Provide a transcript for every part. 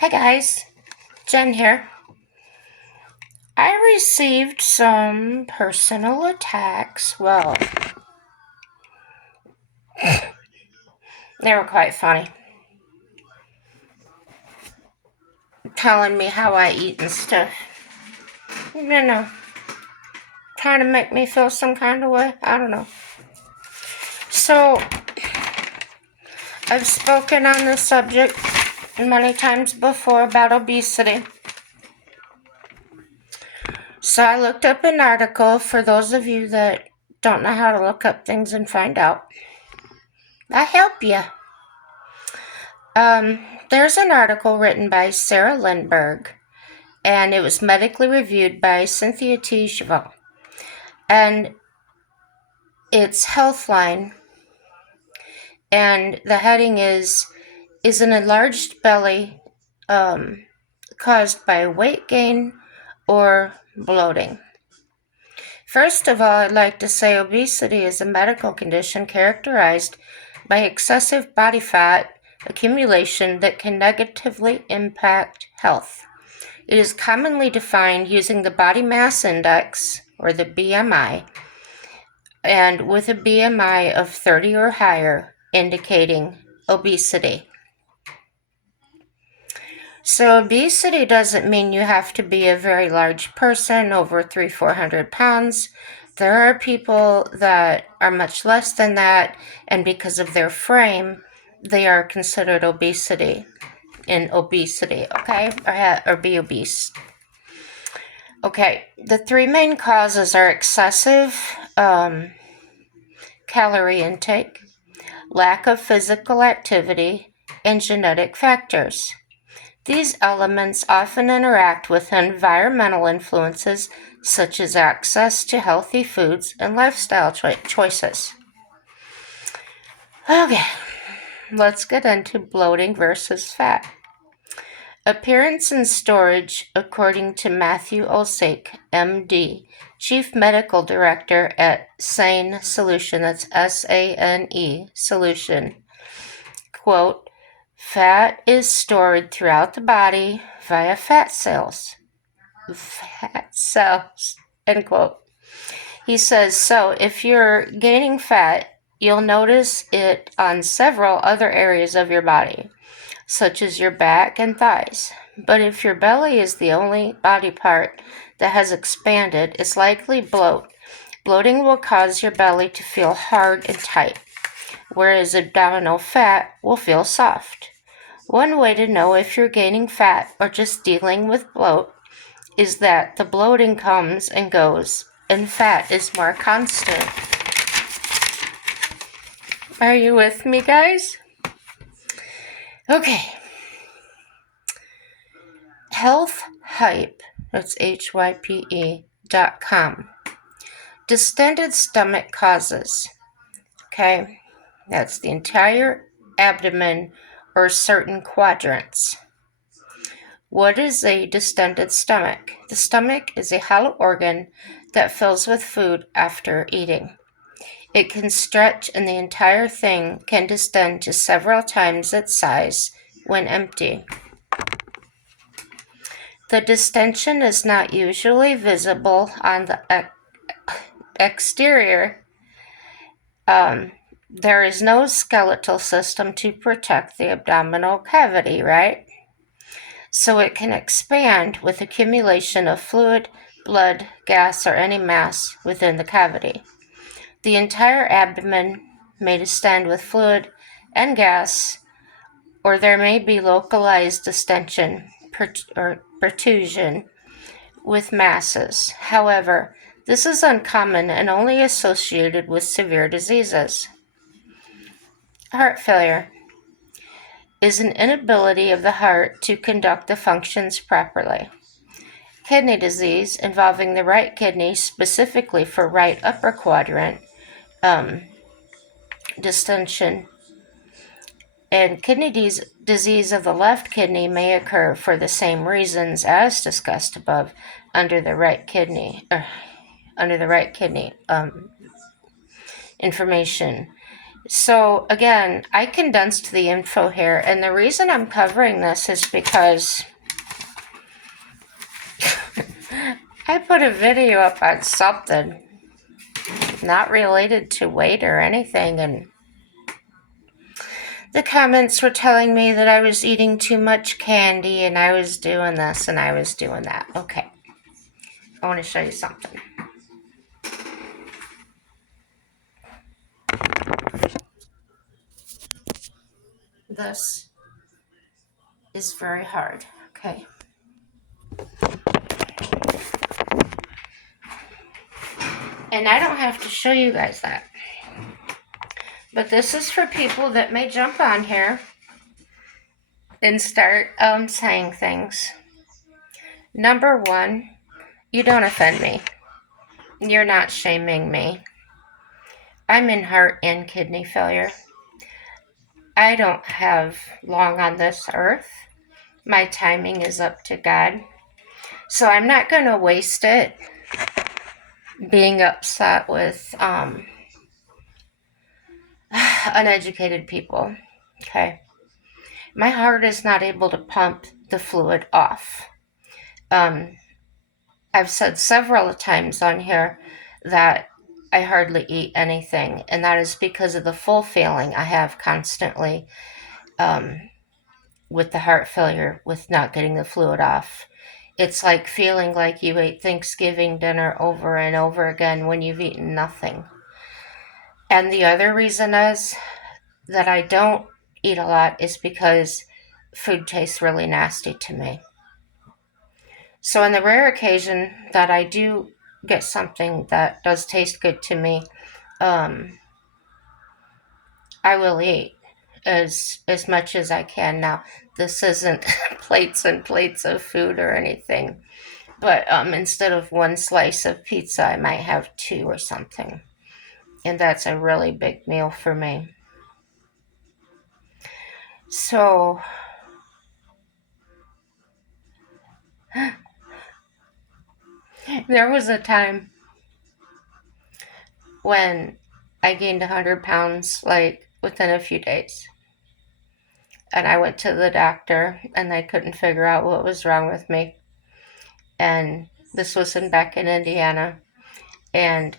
Hey guys, Jen here. I received some personal attacks. Well, they were quite funny. Telling me how I eat and stuff. You know, trying to make me feel some kind of way. I don't know. So, I've spoken on this subject many times before about obesity. So, I looked up an article for those of you that don't know how to look up things and find out. I help you. There's an article written by Sarah Lindbergh, and it was medically reviewed by Cynthia T. Cheval. And it's Healthline, and the heading is an enlarged belly caused by weight gain or bloating? First of all, I'd like to say obesity is a medical condition characterized by excessive body fat accumulation that can negatively impact health. It is commonly defined using the body mass index, or the BMI, and with a BMI of 30 or higher, indicating obesity. So obesity doesn't mean you have to be a very large person, over 300-400 pounds. There are people that are much less than that, and because of their frame, they are considered obesity, okay? Or be obese. Okay, the three main causes are excessive calorie intake, lack of physical activity, and genetic factors. These elements often interact with environmental influences such as access to healthy foods and lifestyle choices. Okay, let's get into bloating versus fat. Appearance and storage, according to Matthew Osake, MD, Chief Medical Director at SANE Solution, that's SANE Solution, quote, fat is stored throughout the body via fat cells. Fat cells, end quote. He says, so if you're gaining fat, you'll notice it on several other areas of your body, such as your back and thighs. But if your belly is the only body part that has expanded, it's likely bloat. Bloating will cause your belly to feel hard and tight, whereas abdominal fat will feel soft. One way to know if you're gaining fat or just dealing with bloat is that the bloating comes and goes, and fat is more constant. Are you with me, guys? Okay. Health Hype, that's HYPE.com. Distended stomach causes. Okay, that's the entire abdomen or certain quadrants. What is a distended stomach? The stomach is a hollow organ that fills with food after eating. It can stretch, and the entire thing can distend to several times its size when empty. The distension is not usually visible on the exterior. There is no skeletal system to protect the abdominal cavity, right? So it can expand with accumulation of fluid, blood, gas, or any mass within the cavity. The entire abdomen may distend with fluid and gas, or there may be localized distension or protrusion with masses. However, this is uncommon and only associated with severe diseases. Heart failure is an inability of the heart to conduct the functions properly. Kidney disease involving the right kidney, specifically for right upper quadrant distension, and kidney disease of the left kidney may occur for the same reasons as discussed above under the right kidney information. So again, I condensed the info here, and the reason I'm covering this is because I put a video up on something not related to weight or anything, and the comments were telling me that I was eating too much candy and I was doing this and I was doing that. Okay, I want to show you something. This is very hard, okay? And I don't have to show you guys that. But this is for people that may jump on here and start saying things. Number one, you don't offend me. You're not shaming me. I'm in heart and kidney failure. I don't have long on this earth. My timing is up to God. So I'm not going to waste it being upset with uneducated people. Okay. My heart is not able to pump the fluid off. I've said several times on here that I hardly eat anything, and that is because of the full feeling I have constantly with the heart failure, with not getting the fluid off. It's like feeling like you ate Thanksgiving dinner over and over again when you've eaten nothing. And the other reason is that I don't eat a lot is because food tastes really nasty to me. So, on the rare occasion that I do get something that does taste good to me, I will eat as much as I can. Now, this isn't plates and plates of food or anything, but instead of one slice of pizza, I might have two or something, and that's a really big meal for me. So, there was a time when I gained 100 pounds like within a few days. And I went to the doctor and they couldn't figure out what was wrong with me. And this was back in Indiana. And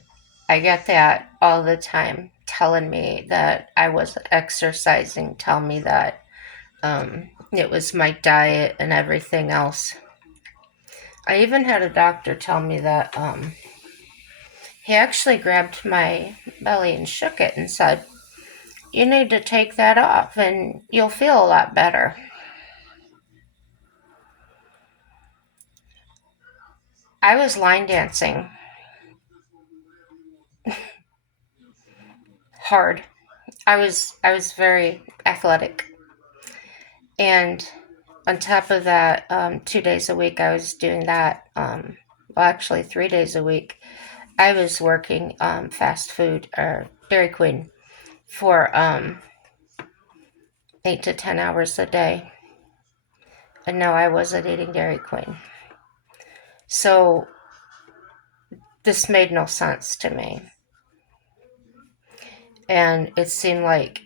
I get that all the time telling me that I wasn't exercising, tell me that it was my diet and everything else. I even had a doctor tell me that he actually grabbed my belly and shook it and said, "You need to take that off and you'll feel a lot better." I was line dancing hard. I was very athletic, and on top of that, 2 days a week I was doing that. Well, actually 3 days a week I was working fast food or Dairy Queen for 8 to 10 hours a day, and no, I wasn't eating Dairy Queen. So this made no sense to me, and it seemed like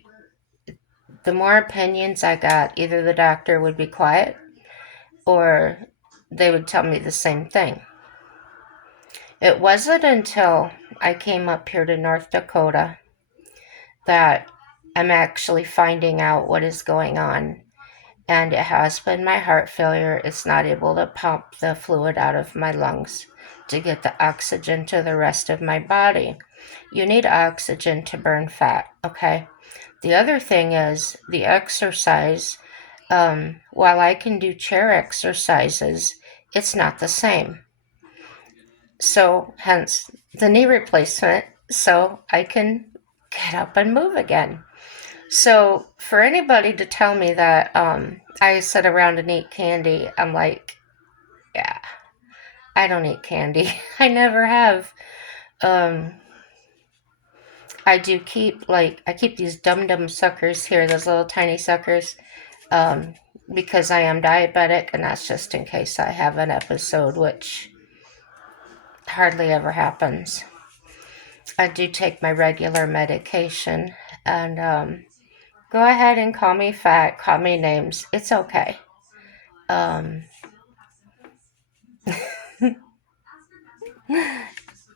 the more opinions I got, either the doctor would be quiet or they would tell me the same thing. It wasn't until I came up here to North Dakota that I'm actually finding out what is going on. And it has been my heart failure. It's not able to pump the fluid out of my lungs to get the oxygen to the rest of my body. You need oxygen to burn fat, okay? The other thing is the exercise. While I can do chair exercises, it's not the same. So, hence the knee replacement, so I can get up and move again. So, for anybody to tell me that I sit around and eat candy, I'm like, yeah, I don't eat candy. I never have. Um, I do keep, I keep these dum-dum suckers here, those little tiny suckers, um, because I am diabetic, and that's just in case I have an episode, which hardly ever happens. I do take my regular medication, And go ahead and call me fat, call me names. It's okay. Um,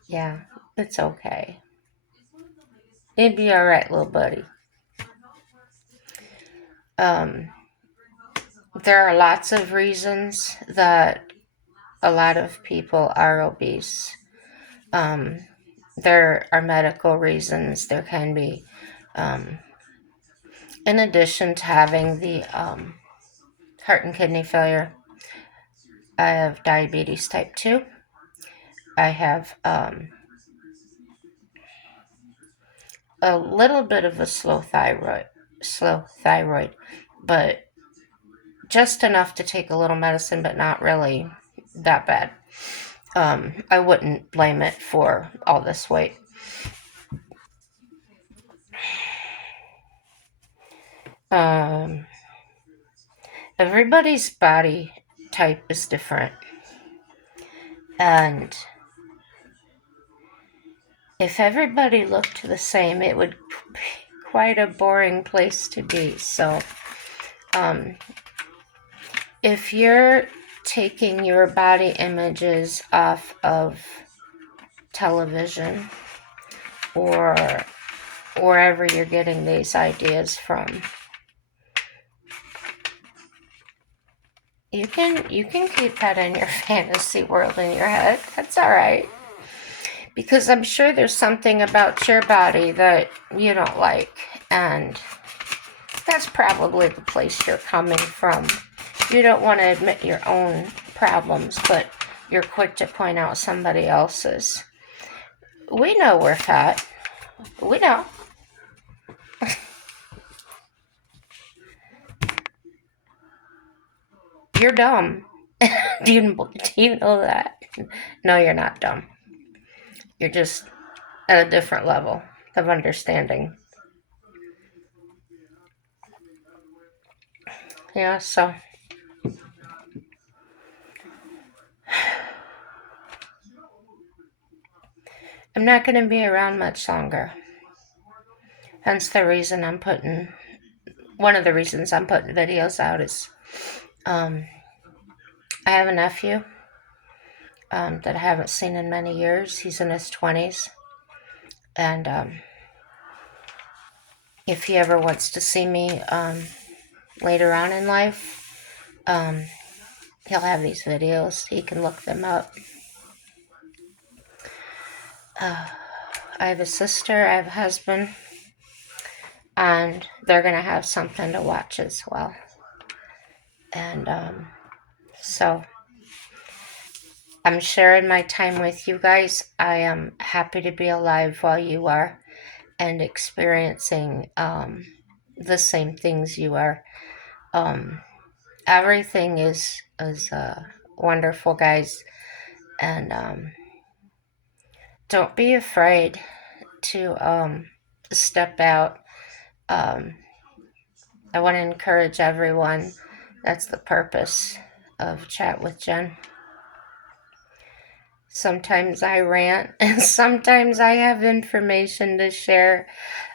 yeah, it's okay. It'd be all right, little buddy. Um, there are lots of reasons that a lot of people are obese. Um, there are medical reasons. There can be, um, in addition to having the heart and kidney failure, I have diabetes type 2. I have a little bit of a slow thyroid, but just enough to take a little medicine, but not really that bad. I wouldn't blame it for all this weight. Um, everybody's body type is different, and if everybody looked the same, it would be quite a boring place to be. So, if you're taking your body images off of television or wherever you're getting these ideas from, you can keep that in your fantasy world in your head. That's all right. Because I'm sure there's something about your body that you don't like, and that's probably the place you're coming from. You don't want to admit your own problems, but you're quick to point out somebody else's. We know we're fat. We know. You're dumb. Do you know that? No, you're not dumb. You're just at a different level of understanding. Yeah, so I'm not going to be around much longer. Hence the reason one of the reasons I'm putting videos out is um, I have a nephew that I haven't seen in many years. He's in his 20s. And if he ever wants to see me later on in life, he'll have these videos. He can look them up. I have a sister, I have a husband, and they're going to have something to watch as well. And so I'm sharing my time with you guys. I am happy to be alive while you are and experiencing the same things you are. Everything is wonderful, guys. And don't be afraid to step out. Um, I want to encourage everyone. That's the purpose of Chat with Jen. Sometimes I rant, and sometimes I have information to share.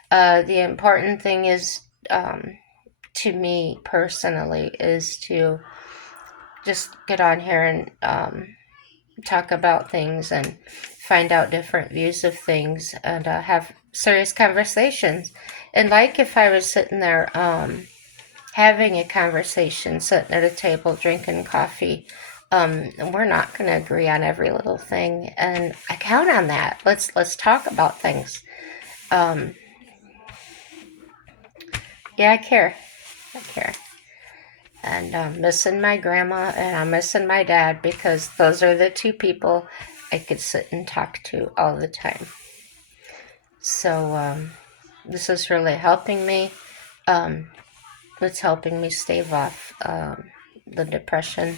The important thing is, to me personally, is to just get on here and talk about things and find out different views of things and have serious conversations. And like if I was sitting there having a conversation, sitting at a table drinking coffee, we're not going to agree on every little thing, and I count on that. Let's talk about things. Yeah, I care. I care. And I'm missing my grandma and I'm missing my dad because those are the two people I could sit and talk to all the time. So this is really helping me. It's helping me stave off the depression.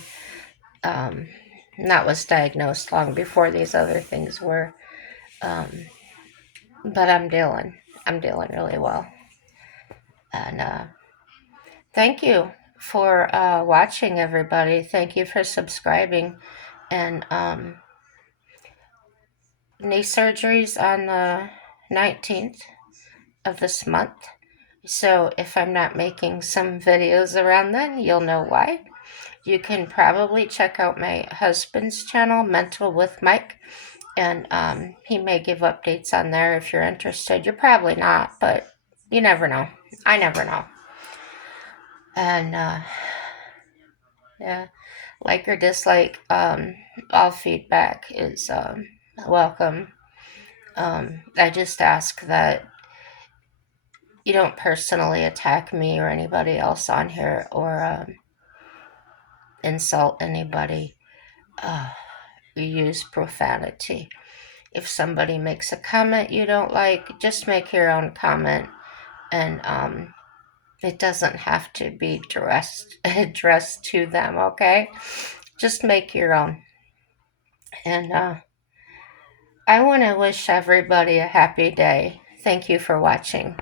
That was diagnosed long before these other things were. But I'm dealing. I'm dealing really well. And thank you for watching, everybody. Thank you for subscribing. And knee surgeries on the 19th. of this month. So if I'm not making some videos around then, you'll know why. You can probably check out my husband's channel, Mental with Mike, and he may give updates on there if you're interested. You're probably not, but you never know. I never know. And yeah, like or dislike, all feedback is welcome. I just ask that you don't personally attack me or anybody else on here, or insult anybody, you use profanity. If somebody makes a comment you don't like, just make your own comment, and it doesn't have to be addressed to them, okay? Just make your own. And I want to wish everybody a happy day. Thank you for watching.